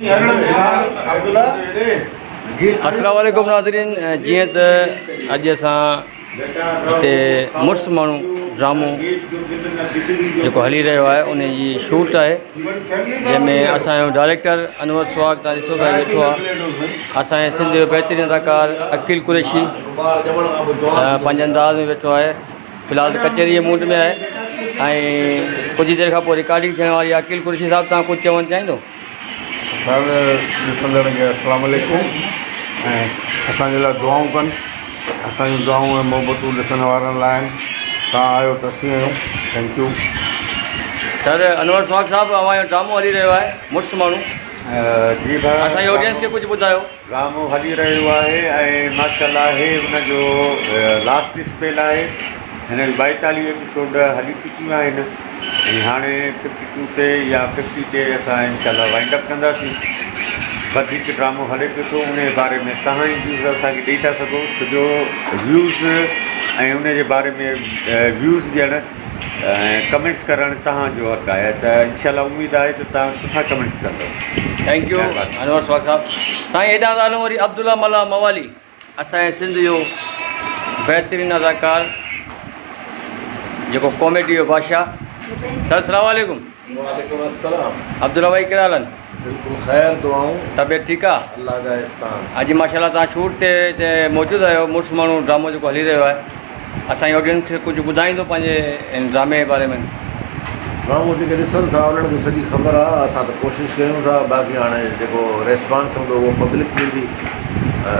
अस्सलाम वालेकुम नाज़रीन। जीअं त अॼु असां हिते मुड़ुस माण्हू ड्रामो जेको हली रहियो आहे उन जी शूट आहे, जंहिंमें असांजो डायरेक्टर अनवर सुहाग तव्हां ॾिसो पिया वेठो आहे। असांजे सिंध जो बहितरीनु अदाकार अकील कुरैशी पंहिंजे अंदाज़ में वेठो आहे। फ़िलहालु कचहरी जे मूड में आहे ऐं कुझु देरि खां पोइ रिकॉर्डिंग थियण वारी आहे। अकील कुरैशी साहिबु, तव्हां कुझु चवणु चाहींदो? सारे ॾिसंदड़ खे अस्सलाम वालेकुम ऐं असांजे लाइ दुआऊं कनि। असांजूं दुआऊं ऐं मोहबतूं ॾिसण वारनि लाइ आहिनि। तव्हां आयो त असीं आहियूं। Thank you sir. अनवर सुहाग साहिबु, अवांजो ड्रामो हली रहियो आहे मुड़ुस माण्हू, जी भाई, असांजी ऑडियंस खे कुझु ॿुधायो। ड्रामो हली रहियो आहे ऐं माशाल्लाह हुनजो लास्ट स्पेल आहे। हिन 42 एपिसोड हली चुकियूं आहिनि ऐं हाणे 52 ते या 50 ते असां इंशाल्लाह वाइंड अप कंदासीं। वधीक ड्रामो हले पियो थो, उन जे बारे में तव्हां ई व्यूज़ असांखे ॾेई था सघो, छोजो व्यूज़ ऐं उन जे बारे में व्यूज़ ॾियणु ऐं कमेंट्स करणु तव्हांजो हक़ आहे। त इंशाल्लाह उमेदु आहे त तव्हां सुठा कमेंट्स कंदव। थैंक यू अनवर सुहाग साहिबु। साईं हेॾां ॻाल्हियूं वरी अब्दुल्ला मल्ला मवाली, असांजे सिंध जो बहितरीनु अदाकार जेको कॉमेडी जो बादशाह। सर अस्सलाम वालेकुम। वालेकुम अस्सलाम। अब्दुल्ला भाई कहिड़ा हालनि? बिल्कुलु ख़ैर, दुआऊं तबियत ठीकु आहे? अल्लाह जा एहसान। अॼु माशाल्लाह तव्हां शूट ते मौजूदु आहियो। मुड़ुस माण्हू ड्रामो जेको हली रहियो आहे, असांजी ऑडियंस खे कुझु ॿुधाईंदो पंहिंजे इन ड्रामे जे बारे में? माण्हू जेके ॾिसनि था उन्हनि खे सॼी ख़बर आहे। असां त कोशिशि कयूं था, बाक़ी हाणे जेको रेस्पॉन्स हूंदो उहो पब्लिक ॾींदी।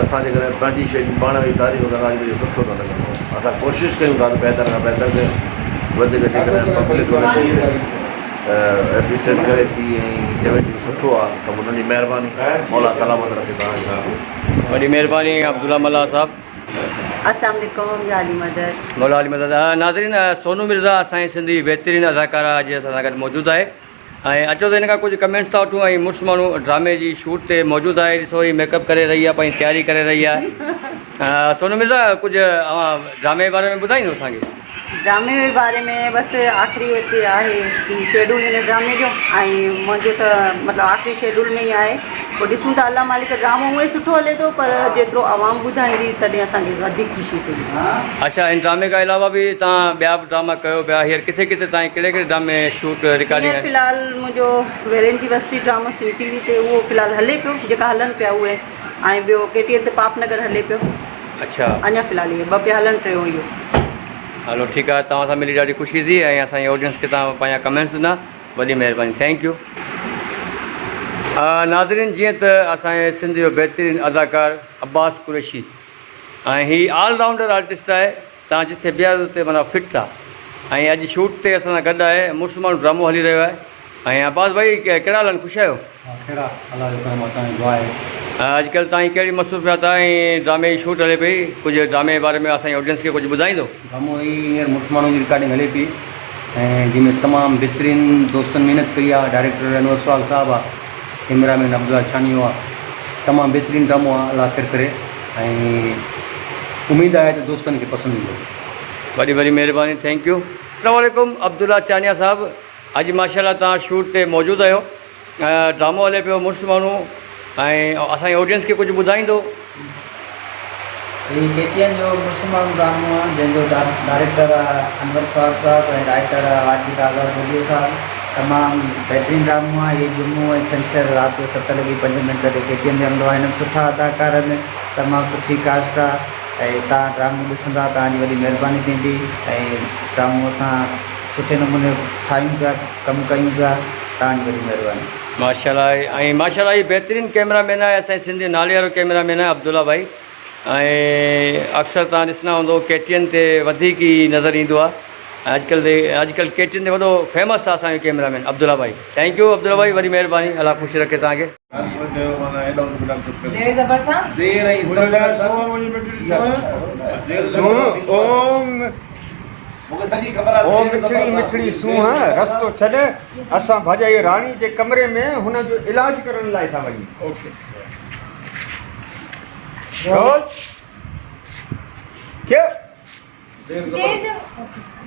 असां जेकॾहिं पंहिंजी शयूं पाण वेही तारीफ़ कंदासीं त सुठो न लॻंदो। असां कोशिशि कयूं था त बहितर खां बहितर कयूं। वधीक जेकॾहिं पब्लिक एप्रिशिएट करे थी ऐं चवे थी सुठो आहे त उन्हनि जी महिरबानी। मौला सलामत रखे तव्हांखे। वॾी महिरबानी अब्दुल्ला मल्ला साहिबु। अस्सलाम वालेकुम याली मदद। मौला अली मदद। नाज़रीन, सोनू मिर्ज़ा असांजी सिंधी बहितरीनु अदाकारा अॼु असां सां गॾु मौजूदु आहे ऐं अचो त हिन खां कुझु कमेंट्स था वठूं। ऐं मुड़ुस माण्हू ड्रामे जी शूट ते मौजूदु आहे। ॾिसो ही मेकअप करे रही आहे, पंहिंजी तयारी करे रही आहे। सोनू मिर्ज़ा, कुझु ड्रामे जे बारे में ॿुधाईंदो असांखे? ड्रामे जे बारे में बसि आख़िरी हिते आहे कि शेड्यूल हिन ड्रामे जो ऐं मुंहिंजो त मतिलबु आख़िरी शेड्यूल में ई आहे। पोइ ॾिसूं था अल्लाह मालिक, ड्रामो उहे सुठो हले थो, पर जेतिरो आवाम ॿुधाईंदी तॾहिं असांखे वधीक ख़ुशी थींदी। अच्छा, इन ड्रामे खां अलावा बि तव्हां ॿिया बि ड्रामा कयो पिया? हींअर किथे किथे तव्हां कहिड़े कहिड़े ड्रामे शूट रिकॉर्डिंग आहे? फ़िलहालु मुंहिंजो वेरन जी बस्ती ड्रामो CTV ते उहो फ़िलहालु हले पियो, जेका हलनि पिया उहे। ऐं ॿियो KTN ते पापनगर हले पियो। अच्छा, अञा फ़िलहालु इहे 2 पिया हलनि, टियों इहो। हलो ठीकु आहे। तव्हां सां मिली ॾाढी ख़ुशी थी ऐं असांजी ऑडियंस खे तव्हां पंहिंजा कमेंट्स ॾिना, वॾी महिरबानी। Thank you. नाज़रीन, जीअं त असांजे सिंध जो बहितरीनु अदाकार अब्बास कुरैशी ऐं हीअ ऑलराउंडर आर्टिस्ट आहे। तव्हां जिथे बीहारो उते माना फिट आहे ऐं अॼु शूट ते असां सां गॾु आहे। मुड़ुस माण्हू ड्रामो हली रहियो आहे ऐं अब्बास भाई कहिड़ा हाल आहिनि? ख़ुशि आहियो? अॼुकल्ह तव्हां कहिड़ी मसरूफ़ियात आहे ऐं ड्रामे जी शूट हले पई? कुझु ड्रामे जे बारे में असांजी ऑडियंस खे कुझु ॿुधाईंदो? ड्रामो हींअर मुड़ुस माण्हू जी रिकॉर्डिंग हले पई ऐं जंहिंमें तमामु बहितरीनु दोस्तनि महिनत कई आहे। डायरेक्टर अनवर सुहाग साहिबु आहे, कैमरामैन अब्दुल्ला छानियो आहे। तमामु बहितरीनु ड्रामो आहे, अल्लाह ख़ैर करे ऐं उमेदु आहे त दोस्तनि खे पसंदि ईंदो। वॾी वॾी महिरबानी। Thank you. अस्सलाम वालेकुम अब्दुल्ला चानिया साहिबु। अॼु माशाल्लाह तव्हां शूट ते मौजूदु आहियो। ड्रामो हले पियो मुड़ुस माण्हू ऐं असांजी ऑडियंस खे कुझु ॿुधाईंदो? KTN जो मुड़ुस माण्हू ड्रामो आहे, जंहिंजो डायरेक्टर आहे अनवर सुहाग साहिबु ऐं राइटर आहे वाजिद आज़ाद वज़ीर साहिबु। तमामु बहितरीनु ड्रामो आहे। इहे जुमो ऐं छंछरु राति जो 7:05 ते KTN ते हलंदो आहे। हिन में सुठा अदाकार आहिनि, तमामु सुठी कास्ट आहे ऐं तव्हां ड्रामो ॾिसंदा तव्हांजी वॾी महिरबानी थींदी। ऐं ड्रामो असां सुठे नमूने ठाहियूं पिया, कमु कयूं पिया, तव्हांजी वॾी महिरबानी। माशाल्लाह। ऐं माशाल्लाह ही बहितरीनु कैमरामैन आहे, असांजे सिंधी नाले वारो कैमरामैन आहे अब्दुल्ला भाई। ऐं अक्सर तव्हां ॾिसंदा हूंदो KTN ते वधीक ई नज़र ईंदो आहे। अॼुकल्ह KTN ते वॾो फेमस आहे असांजो कैमरामैन अब्दुल्ला भाई। थैंक यू अब्दुल्ला भाई, वॾी महिरबानी। अल्लाह ख़ुशि रखे तव्हांखे। मिठड़ी सूंह रस्तो छॾ, असां भाॼाई राणी जे कमरे में हुनजो इलाज करण लाइ था वञूं।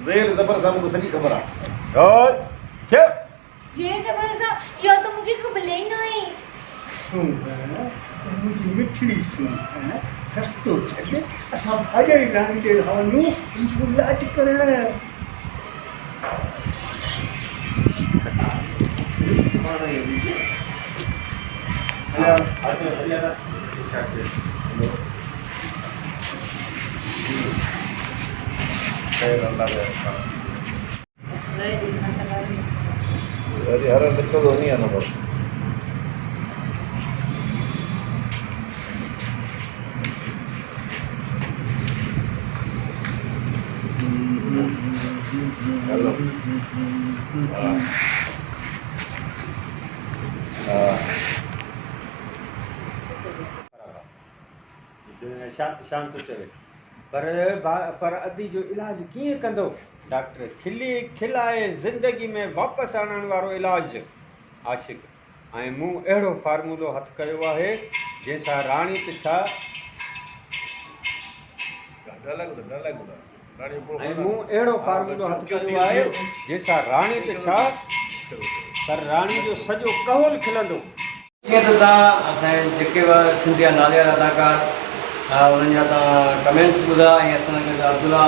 ज़ेर ज़बर सां मूंखे सॼी ख़बर आहे। ये तो मुझे खबर ही नहीं। सूं मुंहिंजी मिठड़ी सूं रस्तो छॾ असां भाॼड़ी राणी ते रहूं मुंहिंजो इलाज करणु हर लिखियो वञी आहे नंबर हेलो शांत चवे पर अधी जो इलाज कीअं कंदो डॉक्टर खिलाए ज़िंदगी में वापसि आणण वारो इलाज आशिक़ ऐं मूं अहिड़ो फार्मूलो हथु कयो आहे जंहिंसां राणी त छा ऐं मूं अहिड़ो फार्मूलो हथु कयो आहे जंहिंसां राणी त छा पर राणी जो सॼो कहोल खिलंदो ईअं त तव्हां असांजे जेके बि सिंधी नाले वारा अदाकार उन्हनि जा तव्हां कमेंट्स ॿुधा ऐं असांखे अब्दुल्ला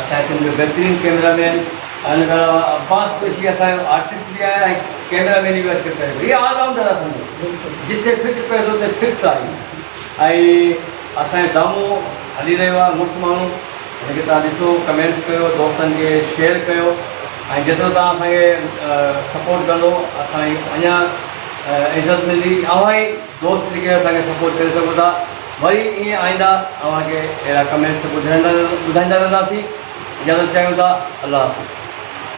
असांजे सिंध जो बहितरीनु कैमरामैन हिन खां अलावा अब्बास कुरैशी असांजो आर्टिस्ट बि आहे ऐं कैमरामैन बि अची करे इहे ऑलराउंडर आहे सम्झो जिथे फिक्स पए थो उते फिक्स आहे ऐं असांजो दामू हली रहियो आहे मुड़ुसु माण्हू हिनखे तव्हां ॾिसो कमेंट्स कयो दोस्तनि खे शेयर कयो ऐं जेतिरो तव्हां असांखे सपोर्ट कंदो असांजी अञा इज़त मिलंदी अवां ई दोस्त जेके असांखे सपोर्ट करे सघो था वरी ईअं आईंदा तव्हांखे अहिड़ा कमेंट्स ॿुधाईंदा रहंदासीं इजाज़त चाहियूं था अल्लाह हाफ़िज़